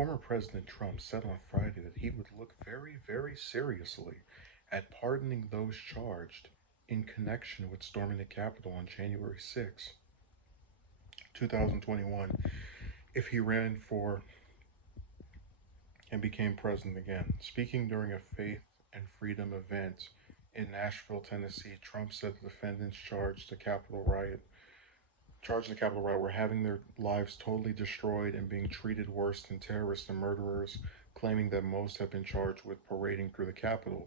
Former President Trump said on Friday that he would look very, very seriously at pardoning those charged in connection with storming the Capitol on January 6, 2021, if he ran for and became president again. Speaking during a faith and freedom event in Nashville, Tennessee, Trump said the defendants charged in the Capitol riot were having their lives totally destroyed and being treated worse than terrorists and murderers, claiming that most have been charged with parading through the Capitol.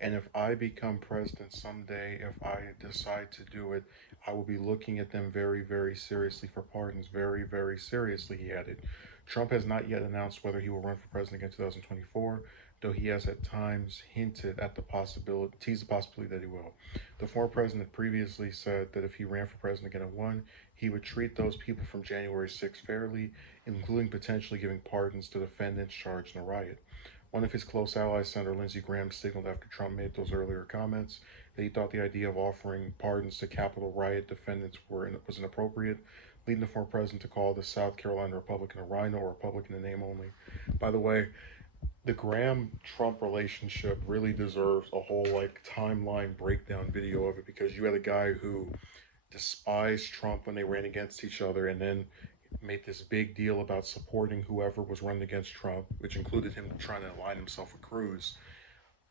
And if I become president someday, if I decide to do it, I will be looking at them very, very seriously for pardons. Very, very seriously, he added. Trump has not yet announced whether he will run for president again in 2024, though he has at times hinted at teased the possibility that he will. The former president previously said that if he ran for president again and won, he would treat those people from January 6 fairly, including potentially giving pardons to defendants charged in the riot. One of his close allies, Senator Lindsey Graham, signaled after Trump made those earlier comments that he thought the idea of offering pardons to Capitol riot defendants was inappropriate, leading the former president to call the South Carolina Republican a rhino, or Republican in name only. By the way, the Graham-Trump relationship really deserves a whole timeline breakdown video of it, because you had a guy who despised Trump when they ran against each other and then made this big deal about supporting whoever was running against Trump, which included him trying to align himself with Cruz.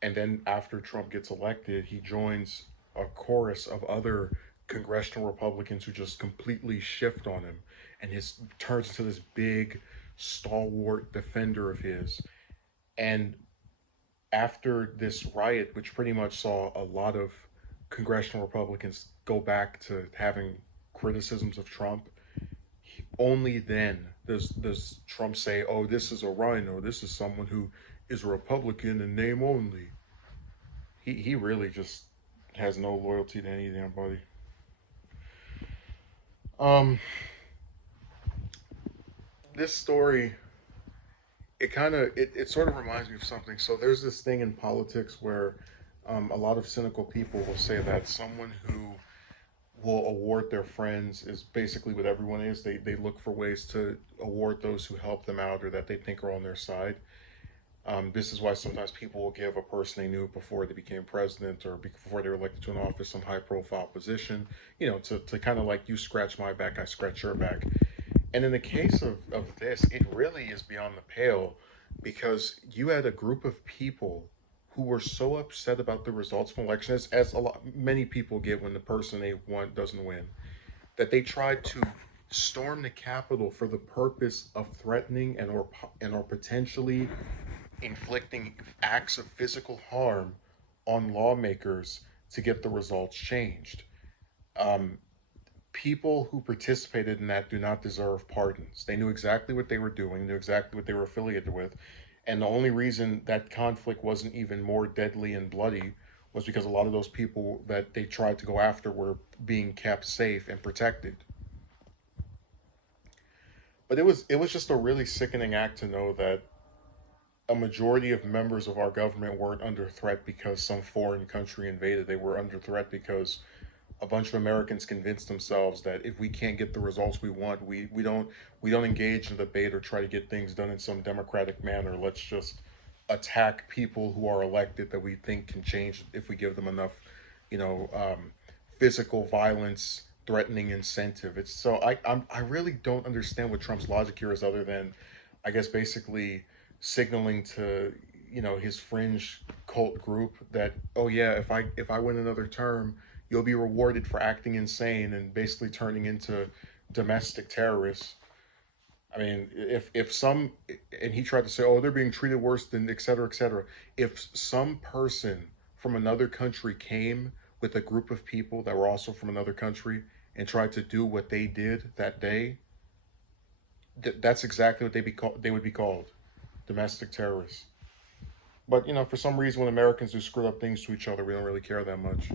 And then after Trump gets elected, he joins a chorus of other congressional Republicans who just completely shift on him, and his turns into this big stalwart defender of his. And after this riot, which pretty much saw a lot of congressional Republicans go back to having criticisms of Trump, only then does Trump say, "Oh, this is a rhino. This is someone who is a Republican in name only." He really just has no loyalty to any damn body. Um, this story, it sort of reminds me of something. So there's this thing in politics where a lot of cynical people will say that someone who will award their friends is basically what everyone is. They look for ways to award those who help them out or that they think are on their side. This is why sometimes people will give a person they knew before they became president or before they were elected to an office some high profile position, to kind of like, you scratch my back, I scratch your back. And in the case of this, it really is beyond the pale, because you had a group of people who were so upset about the results from elections, as many people get when the person they want doesn't win, that they tried to storm the Capitol for the purpose of threatening and or potentially inflicting acts of physical harm on lawmakers to get the results changed. Um, People who participated in that do not deserve pardons. They knew exactly what they were doing, knew exactly what they were affiliated with, and the only reason that conflict wasn't even more deadly and bloody was because a lot of those people that they tried to go after were being kept safe and protected. But it was just a really sickening act to know that a majority of members of our government weren't under threat because some foreign country invaded. They were under threat because a bunch of Americans convinced themselves that if we can't get the results we want, we don't engage in debate or try to get things done in some democratic manner. Let's just attack people who are elected that we think can change if we give them enough, you know, physical violence, threatening incentive. It's so I really don't understand what Trump's logic here is, other than, I guess, basically signaling to his fringe cult group that, oh yeah, if I win another term, you'll be rewarded for acting insane and basically turning into domestic terrorists. I mean, if some, and he tried to say, oh, they're being treated worse than et cetera, et cetera. If some person from another country came with a group of people that were also from another country and tried to do what they did that day, that's exactly what they would be called, domestic terrorists. But for some reason, when Americans do screw up things to each other, we don't really care that much.